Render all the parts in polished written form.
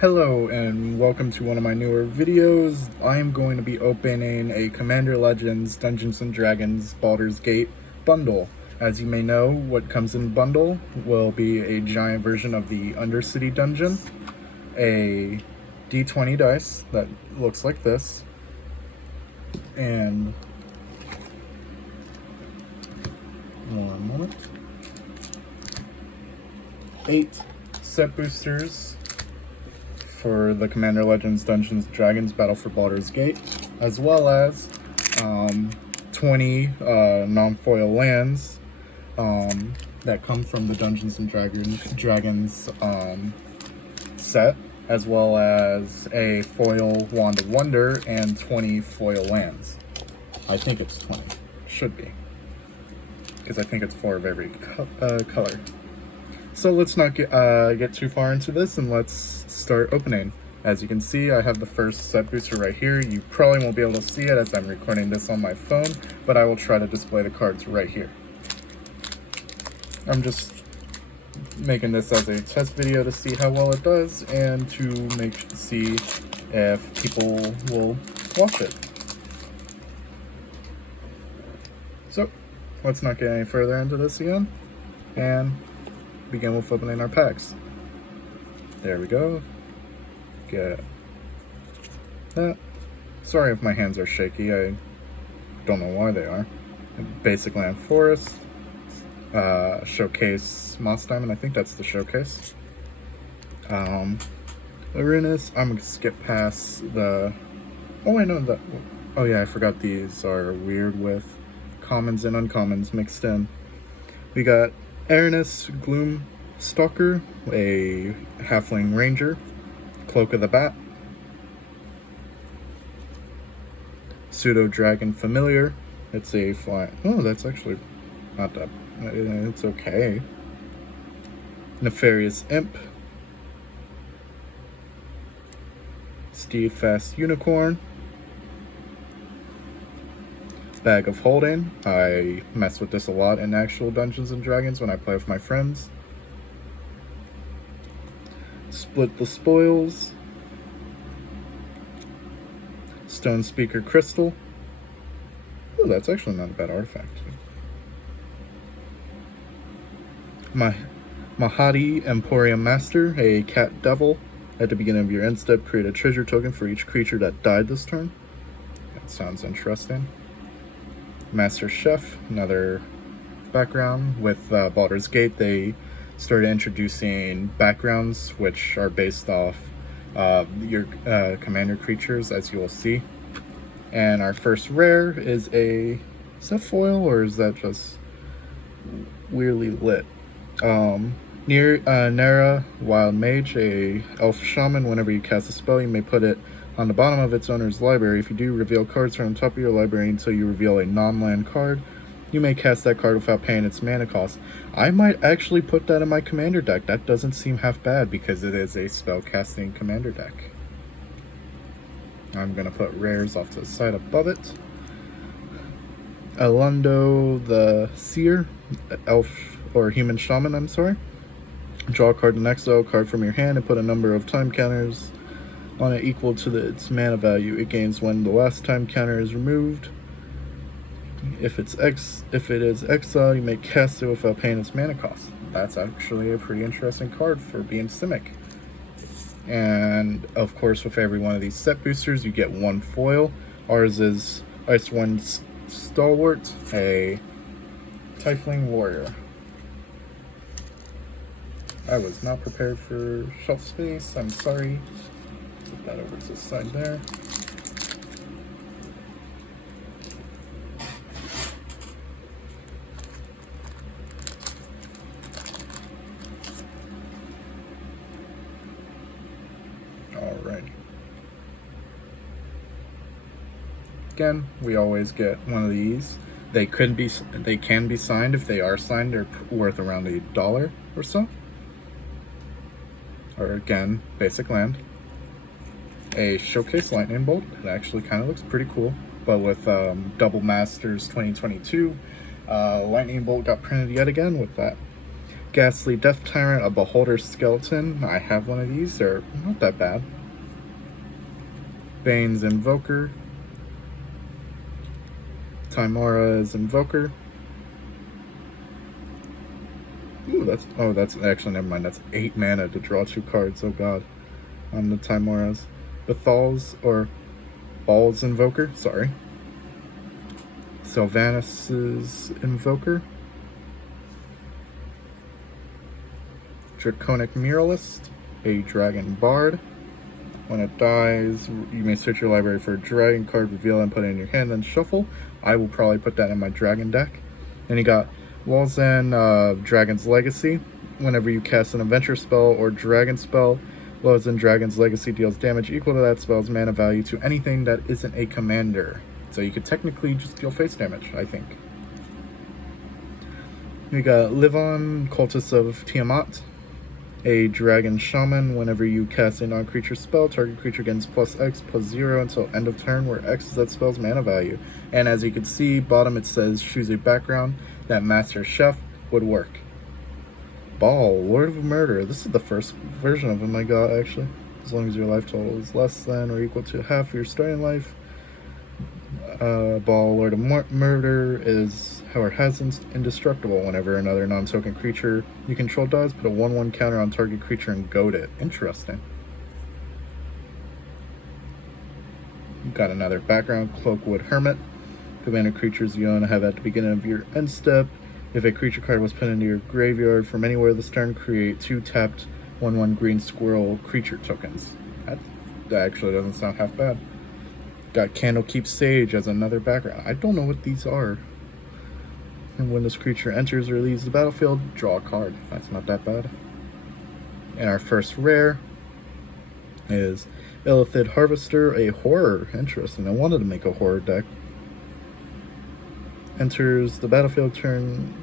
Hello and welcome to one of my newer videos. I am going to be opening a Commander Legends Dungeons & Dragons Baldur's Gate bundle. As you may know, what comes in the bundle will be a giant version of the Undercity dungeon, a D20 dice that looks like this, and one moment, 8 set boosters for the Commander Legends Dungeons & Dragons Battle for Baldur's Gate, as well as 20 non-foil lands that come from the Dungeons & Dragons set, as well as a foil Wand of Wonder and 20 foil lands. I think it's 20. Should be. Because I think it's 4 of every color. So let's not get too far into this, and let's start opening. As you can see, I have the first set booster right here. You probably won't be able to see it as I'm recording this on my phone, but I will try to display the cards right here. I'm just making this as a test video to see how well it does and to see if people will watch it. So let's not get any further into this again and begin with opening our packs. There we go. Get that. Sorry if my hands are shaky. I don't know why they are. Basic Land Forest. Showcase Moss Diamond. I think that's the showcase. Arenas. I'm gonna skip past the. Oh, I know that. Oh yeah, I forgot these are weird with commons and uncommons mixed in. We got Arenas Gloom Stalker, a Halfling Ranger, Cloak of the Bat, Pseudo Dragon Familiar. It's a fly. Oh, that's actually not that. It's okay. Nefarious Imp, Steadfast Unicorn, Bag of Holding. I mess with this a lot in actual Dungeons & Dragons when I play with my friends. Split the Spoils, Stone Speaker Crystal. Oh, that's actually not a bad artifact. Mahadi Emporium Master, a Cat Devil. At the beginning of your end step, create a treasure token for each creature that died this turn. That sounds interesting. Master Chef, another background. With Baldur's Gate, they started introducing backgrounds which are based off your commander creatures, as you will see. And our first rare is that foil, or is that just weirdly lit? Nara Wild Mage, a elf shaman. Whenever you cast a spell, you may put it on the bottom of its owner's library. If you do, reveal cards from the top of your library until you reveal a non-land card. You may cast that card without paying its mana cost. I might actually put that in my commander deck. That doesn't seem half bad because it is a spell-casting commander deck. I'm going to put rares off to the side above it. Elundo the Seer, elf or human shaman, I'm sorry. Draw a card and exile a card from your hand and put a number of time counters on it equal to its mana value. It gains when the last time counter is removed. If it is exile, you may cast it without paying its mana cost. That's actually a pretty interesting card for being Simic. And of course, with every one of these set boosters, you get one foil. Ours is Icewind Stalwart, a Tiefling Warrior. I was not prepared for shelf space. I'm sorry. Put that over to the side there. Alrighty. Again, we always get one of these. They can be signed. If they are signed, they're worth around $1 or so. Or again, basic land. A Showcase Lightning Bolt. It actually kind of looks pretty cool, but with Double Masters 2022, Lightning Bolt got printed yet again with that. Ghastly Death Tyrant, a Beholder Skeleton. I have one of these. They're not that bad. Bane's Invoker. Timora's Invoker. Ooh, that's actually, never mind. That's 8 mana to draw 2 cards. Oh god. On the Timora's. Bald's Invoker, sorry. Sylvanas' Invoker. Draconic Muralist, a Dragon Bard. When it dies, you may search your library for a dragon card, reveal it, and put it in your hand, then shuffle. I will probably put that in my dragon deck. Then you got Walzen, Dragon's Legacy. Whenever you cast an adventure spell or dragon spell, Walzen Dragon's Legacy deals damage equal to that spell's mana value to anything that isn't a commander. So you could technically just deal face damage, I think. We got Livon, Cultist of Tiamat, a Dragon Shaman. Whenever you cast a non-creature spell, target creature gains +X/+0 until end of turn, where X is that spell's mana value. And as you can see, bottom it says choose a background. That Master Chef would work. Ball, Lord of Murder. This is the first version of him I got, actually. As long as your life total is less than or equal to half your starting life. Ball, Lord of Murder is, however, has indestructible. Whenever another non-token creature you control dies, put a 1/1 counter on target creature and goad it. Interesting. You've got another background, Cloakwood Hermit. Commander creatures you own have at the beginning of your end step. If a creature card was put into your graveyard from anywhere this turn, create 2 tapped 1/1 green squirrel creature tokens. That actually doesn't sound half bad. Got Candlekeep Sage as another background. I don't know what these are. And when this creature enters or leaves the battlefield, draw a card. That's not that bad. And our first rare is Illithid Harvester, a horror. Interesting. I wanted to make a horror deck. Enters the battlefield, turn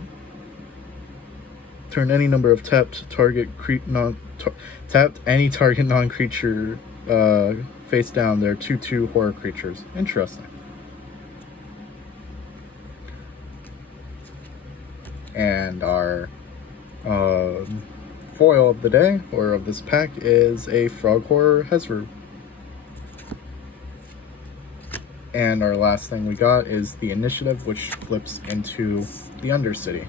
any number of tapped any target non-creature face down. They're 2/2 horror creatures. Interesting. And our foil of the day, or of this pack, is a Frog Horror Hezru. And our last thing we got is the Initiative, which flips into the Undercity.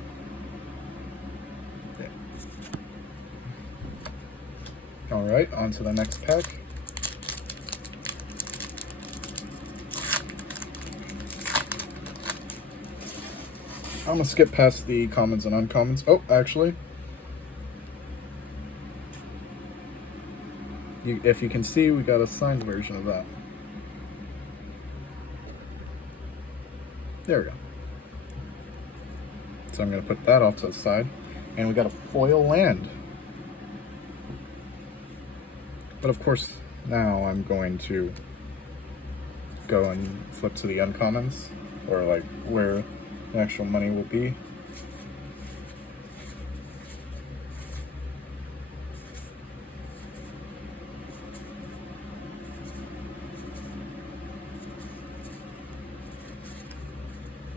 Yeah. Alright, on to the next pack. I'm gonna skip past the commons and uncommons. Oh, actually, if you can see, we got a signed version of that. There we go. So I'm going to put that off to the side. And we got a foil land. But of course, now I'm going to go and flip to the uncommons, or like where the actual money will be.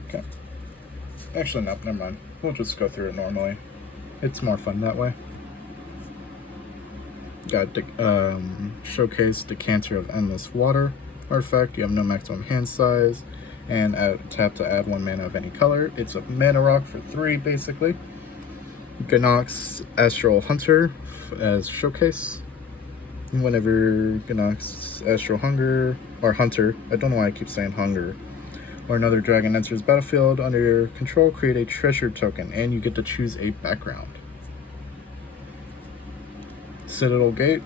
Okay. Actually, no, never mind. We'll just go through it normally. It's more fun that way. Got Showcase Decanter of Endless Water. Artifact, you have no maximum hand size. And tap to add 1 mana of any color. It's a mana rock for 3, basically. Ganox Astral Hunter as Showcase. Whenever Ganox Astral Hunter, I don't know why I keep saying Hunger, or another dragon enters battlefield under your control, create a treasure token, and you get to choose a background. Citadel Gate.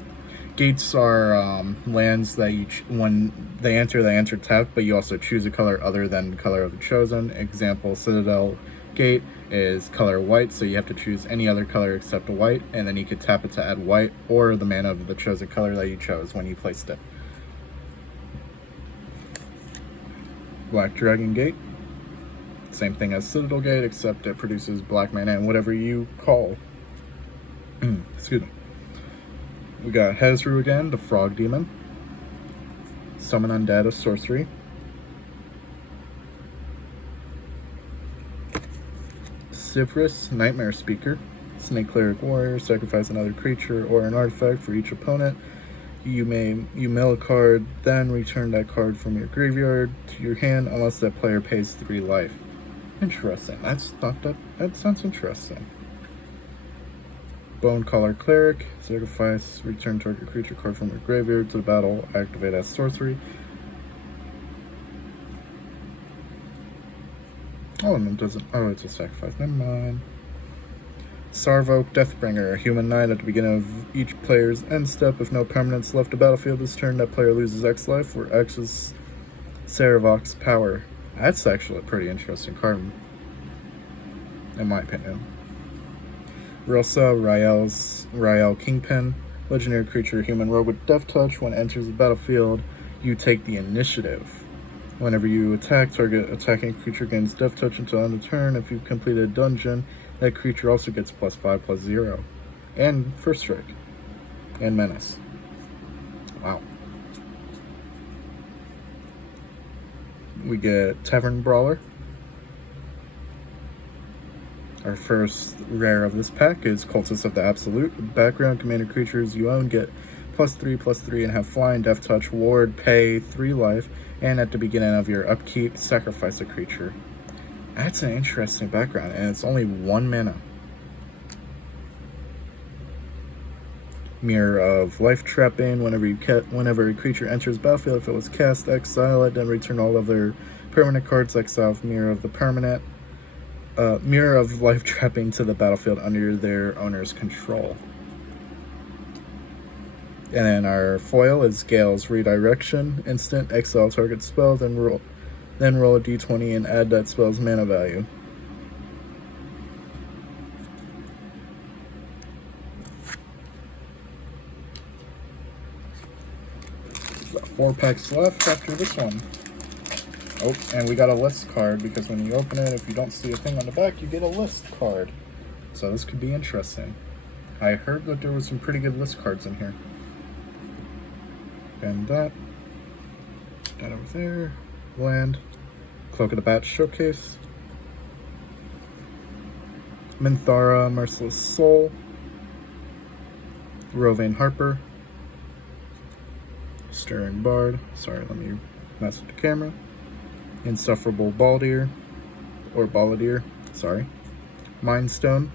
Gates are lands that when they enter tapped, but you also choose a color other than the color of the chosen. Example, Citadel Gate is color white, so you have to choose any other color except white, and then you could tap it to add white or the mana of the chosen color that you chose when you placed it. Black Dragon Gate. Same thing as Citadel Gate, except it produces black mana and whatever you call. Excuse me. We got Hezru again, the Frog Demon. Summon Undead, a sorcery. Sivris, Nightmare Speaker. Snake Cleric Warrior, sacrifice another creature or an artifact for each opponent. You mill a card, then return that card from your graveyard to your hand unless that player pays 3 life. Interesting. That sounds interesting. Bone Collar Cleric, sacrifice, return target creature card from your graveyard to the battle, activate as sorcery. Oh, no, it doesn't. Oh, it's a sacrifice. Never mind. Sarvoke Deathbringer, a human knight at the beginning of each player's end step. If no permanents left the battlefield this turn, that player loses X life, where X is Saravok's power. That's actually a pretty interesting card, in my opinion. Rosa Rael Kingpin, legendary creature, human rogue with Death Touch. When it enters the battlefield, you take the initiative. Whenever you attack, target attacking creature gains Death Touch until end of turn. If you've completed a dungeon, that creature also gets +5/+0. And First Strike. And Menace. Wow. We get Tavern Brawler. Our first rare of this pack is Cultist of the Absolute. Background commander creatures you own get +3/+3 and have flying, Death Touch, ward, pay 3 life, and at the beginning of your upkeep, sacrifice a creature. That's an interesting background, and it's only 1 mana. Mirror of Life Trapping. Whenever a creature enters battlefield, if it was cast, exile it, then return all other permanent cards exile Mirror of the permanent. Mirror of Life Trapping to the battlefield under their owner's control. And then our foil is Gale's Redirection. Instant, exile target spell, then roll a d20 and add that spell's mana value. Got 4 packs left after this one. Oh, and we got a list card, because when you open it, if you don't see a thing on the back, you get a list card. So this could be interesting. I heard that there was some pretty good list cards in here. And that over there. Land. Cloak of the Bat Showcase. Minthara, Merciless Soul. Rovane Harper. Stirring Bard. Sorry, let me mess with the camera. Insufferable Baldur. Or Balladeer. Sorry. Mindstone.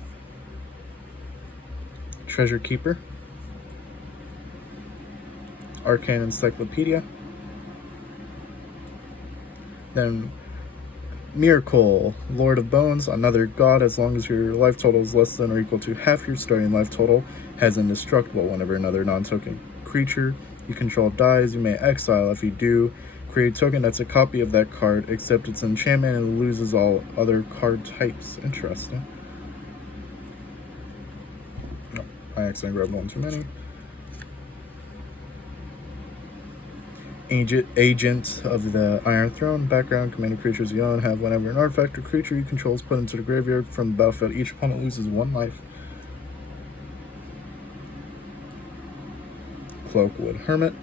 Treasure Keeper. Arcane Encyclopedia. Then Miracle, Lord of Bones, another god. As long as your life total is less than or equal to half your starting life total, has indestructible. Whenever another non-token creature you control dies, you may exile. If you do, create a token that's a copy of that card, except its enchantment, and loses all other card types. Interesting. Oh, I accidentally grabbed one too many. Agent of the Iron Throne. Background, commander creatures you own have whenever an artifact or creature you control is put into the graveyard from the battlefield, each opponent loses 1 life. Cloakwood Hermit.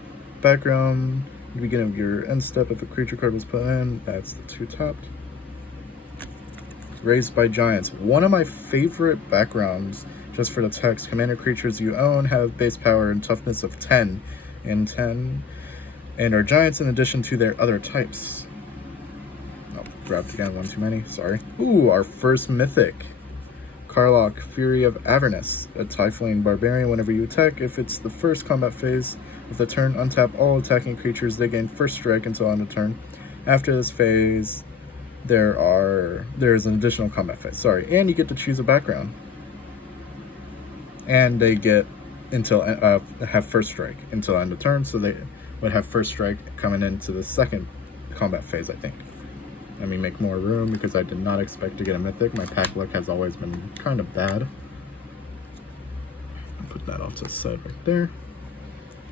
Background, the beginning of your end step, if a creature card was put in, that's the 2 tapped. Raised by Giants. One of my favorite backgrounds, just for the text. Commander creatures you own have base power and toughness of 10 and 10. And are giants in addition to their other types. Oh, grabbed again, one too many, sorry. Ooh, our first mythic. Karlach, Fury of Avernus. A Tiefling Barbarian. Whenever you attack, if it's the first combat phase of the turn, untap all attacking creatures. They gain first strike until end of turn. After this phase, there's an additional combat phase. Sorry, and you get to choose a background. And they get have first strike until end of turn, so they would have first strike coming into the second combat phase, I think. Let me make more room because I did not expect to get a mythic. My pack luck has always been kind of bad. Put that off to the side right there.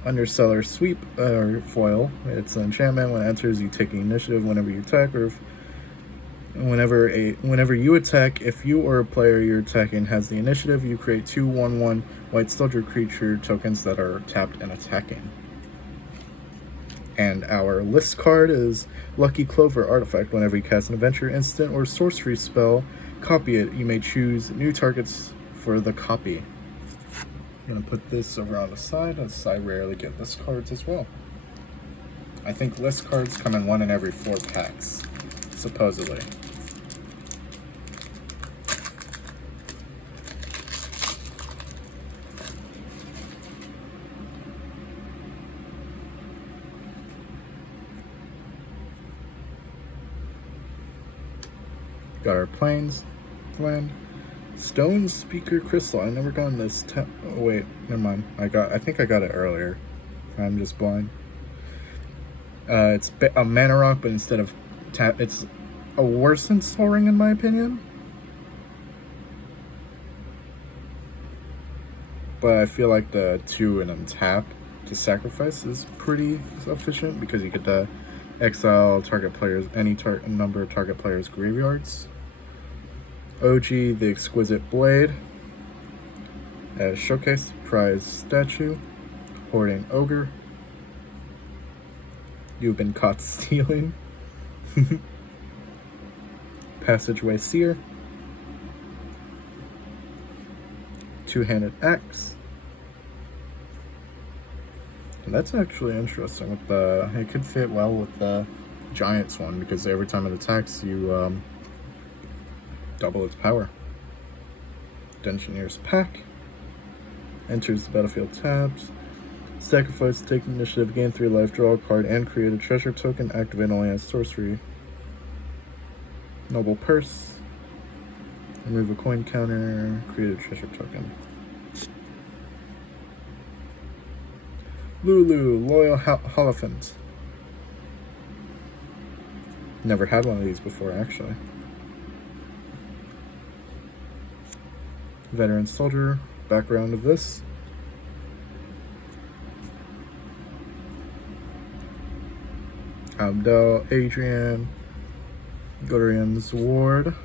Undercellar Sweep, or foil. It's an enchantment. When it enters, you take the initiative whenever you attack, or whenever you attack, if you or a player you're attacking has the initiative, you create 2 1/1 white soldier creature tokens that are tapped and attacking. And our list card is Lucky Clover Artifact. Whenever you cast an adventure, instant, or sorcery spell, copy it. You may choose new targets for the copy. I'm gonna put this over on the side, as I rarely get list cards as well. I think list cards come in 1 in every 4 packs, supposedly. Got our plains, land, stone speaker crystal. I've never gotten this. Oh wait, never mind. I think I got it earlier. I'm just blind. It's a mana rock, but instead of tap, it's a worse than Soul Ring in my opinion. But I feel like the 2 and untap to sacrifice is pretty efficient because you get to exile target players, any number of target players' graveyards. OG, the Exquisite Blade. Showcase, Prize Statue. Hoarding Ogre. You've been caught stealing. Passageway Seer. Two-Handed Axe. And that's actually interesting. With the, it could fit well with the Giants one because every time it attacks, you double its power. Dungeoneer's Pack. Enters the battlefield taps. Sacrifice, take initiative, gain 3 life, draw a card, and create a treasure token. Activate only as sorcery. Noble Purse. Remove a coin counter. Create a treasure token. Lulu, Loyal Holophant. Never had one of these before, actually. Veteran Soldier. Background of this. Abdel, Adrian, Godrian's Ward.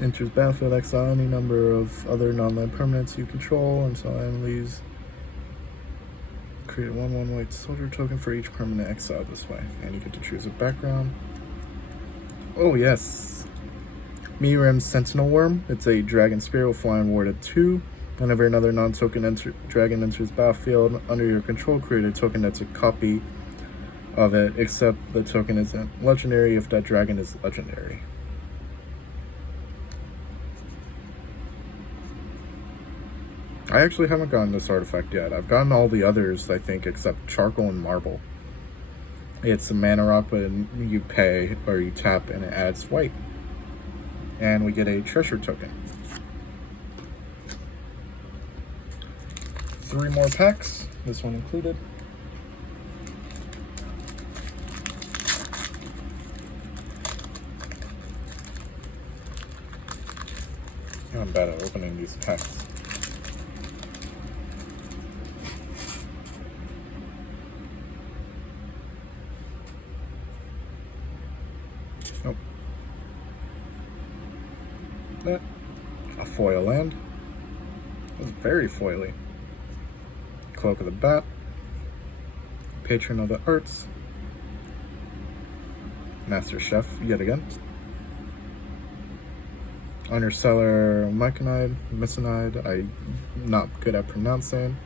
Enters battlefield, exile any number of other non-land permanents you control until enemies. Create a 1/1 white soldier token for each permanent exile this way. And you get to choose a background. Oh yes! Mirim's Sentinel Worm. It's a dragon spirit with flying ward at 2. Whenever another non-token dragon enters battlefield under your control, create a token that's a copy of it, except the token isn't legendary if that dragon is legendary. I actually haven't gotten this artifact yet. I've gotten all the others, I think, except Charcoal and Marble. It's a mana rock, but you pay or you tap and it adds white. And we get a treasure token. 3 more packs, this one included. I'm bad at opening these packs. Nope. A foil land. It was very foily. Cloak of the Bat. Patron of the Arts. Master Chef, yet again. Underseller Myconide, I'm not good at pronouncing.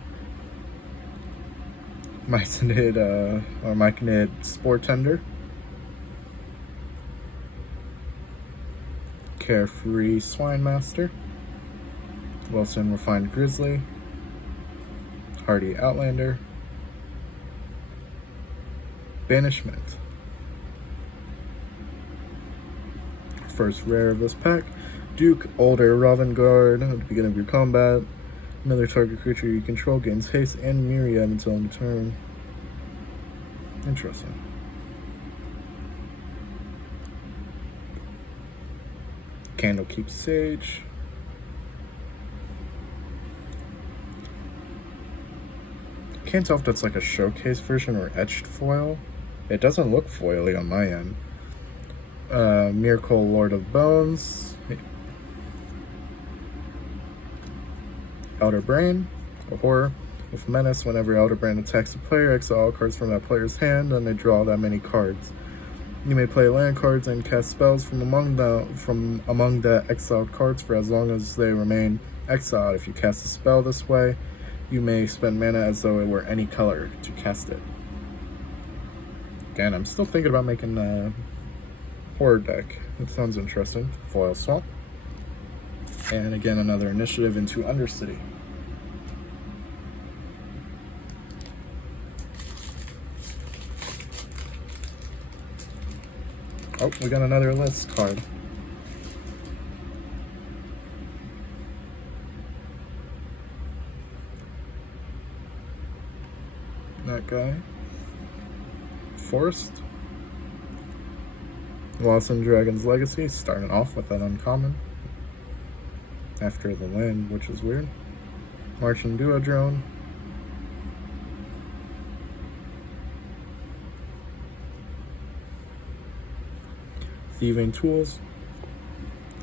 Myconid Spore Tender. Carefree Swine Master. Wilson Refined Grizzly. Hardy Outlander. Banishment. First rare of this pack. Duke Older Ravengard. At the beginning of your combat, another target creature you control gains haste and myriad until end of turn. Interesting. Candlekeep Sage. Can't tell if that's like a showcase version or etched foil. It doesn't look foily on my end. Miracle Lord of Bones. Elder Brain, a horror with menace. Whenever Elder Brain attacks a player, exile all cards from that player's hand and they draw that many cards. You may play land cards and cast spells from among the exiled cards for as long as they remain exiled. If you cast a spell this way, you may spend mana as though it were any color to cast it. Again, I'm still thinking about making a horror deck. It sounds interesting. Foil Swamp. And again, another initiative into Undercity. Oh, we got another list card. That guy. Forest. Lost in Dragon's Legacy, starting off with that uncommon. After the land, which is weird. Martian Duodrone. Thieving Tools,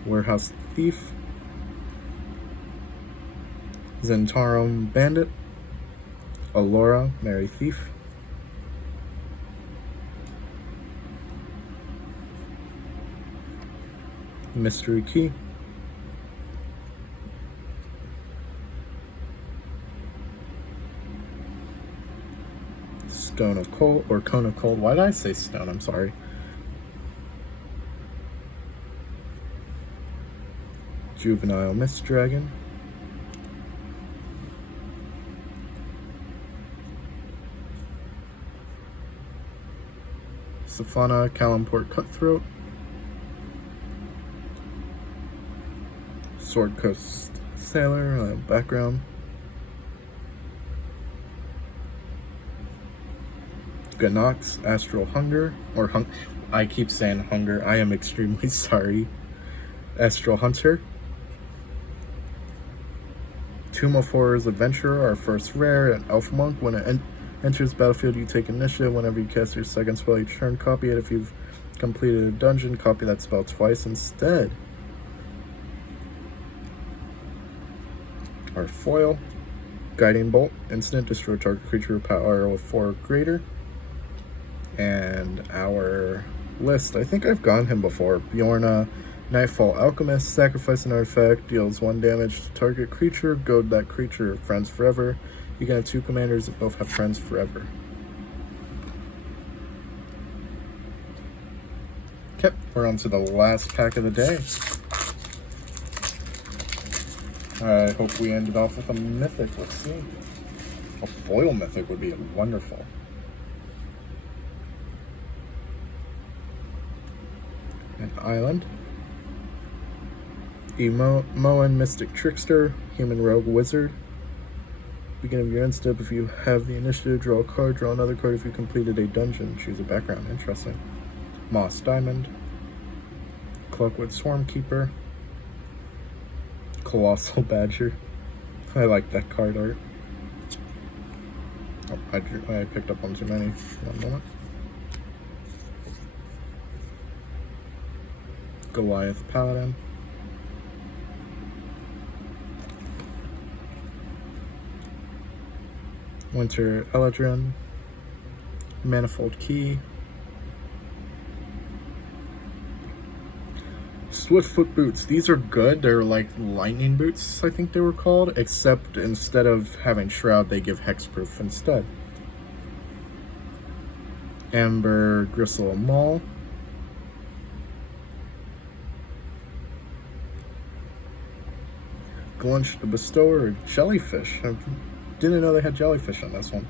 Warehouse Thief, Zentarum Bandit, Allura, Merry Thief, Mystery Key, Stone of Cold, or Cone of Cold. Why did I say stone? I'm sorry. Juvenile Mist Dragon, Safana Kalimport Cutthroat, Sword Coast Sailor, background, Ganox Astral Hunger, or I keep saying Hunger, I am extremely sorry. Astral Hunter, Tomb of Horrors Adventurer, our first rare, and Elf Monk. When it enters battlefield, you take initiative. Whenever you cast your second spell each turn, copy it. If you've completed a dungeon, copy that spell twice instead. Our foil, Guiding Bolt, instant, destroy target creature with power of 4 or greater. And our list, I think I've gone him before. Bjorna, Nightfall Alchemist, sacrifice an artifact, deals 1 damage to target creature, goad that creature, friends forever. You can have 2 commanders that both have friends forever. Okay, we're on to the last pack of the day. I hope we ended off with a mythic. Let's see. A foil mythic would be wonderful. An island. Moan Mystic Trickster, Human Rogue Wizard. Beginning of your end step, if you have the initiative, draw a card, draw another card if you completed a dungeon. Choose a background. Interesting. Moss Diamond. Cloakwood Swarmkeeper. Colossal Badger. I like that card art. Oh, I picked up one too many. 1 moment. Goliath Paladin. Winter Eladrin, Manifold Key, Swiftfoot Boots. These are good. They're like lightning boots, I think they were called, except instead of having Shroud, they give Hexproof instead. Amber Gristle Maul, Glunch the Bestower, Jellyfish. I didn't know they had jellyfish on this one.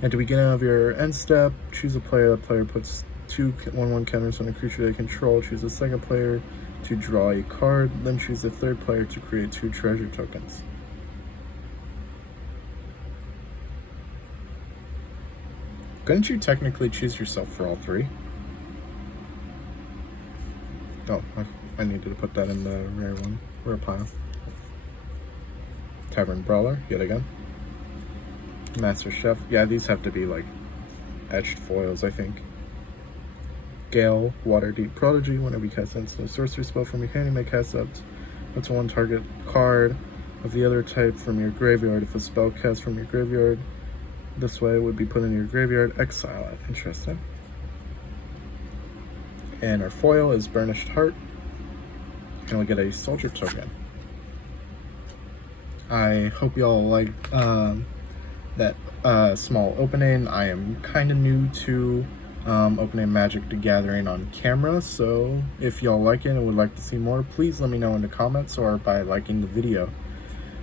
And to begin out of your end step, choose a player. The player puts 2 1/1 counters on a creature they control. Choose a second player to draw a card. Then choose a third player to create 2 treasure tokens. Couldn't you technically choose yourself for all 3? Oh, I needed to put that in the rare pile. Tavern Brawler, yet again. Master Chef. Yeah, these have to be like etched foils, I think. Gale, Waterdeep Prodigy. Whenever you cast instant sorcery spell from your hand, you may cast up to 1 target card of the other type from your graveyard. If a spell cast from your graveyard this way would be put in your graveyard, exile it. Interesting. And our foil is Burnished Heart. And we get a soldier token. I hope y'all like that small opening. I am kind of new to opening Magic the Gathering on camera, so if y'all like it and would like to see more, please let me know in the comments or by liking the video.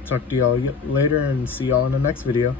Talk to y'all later and see y'all in the next video.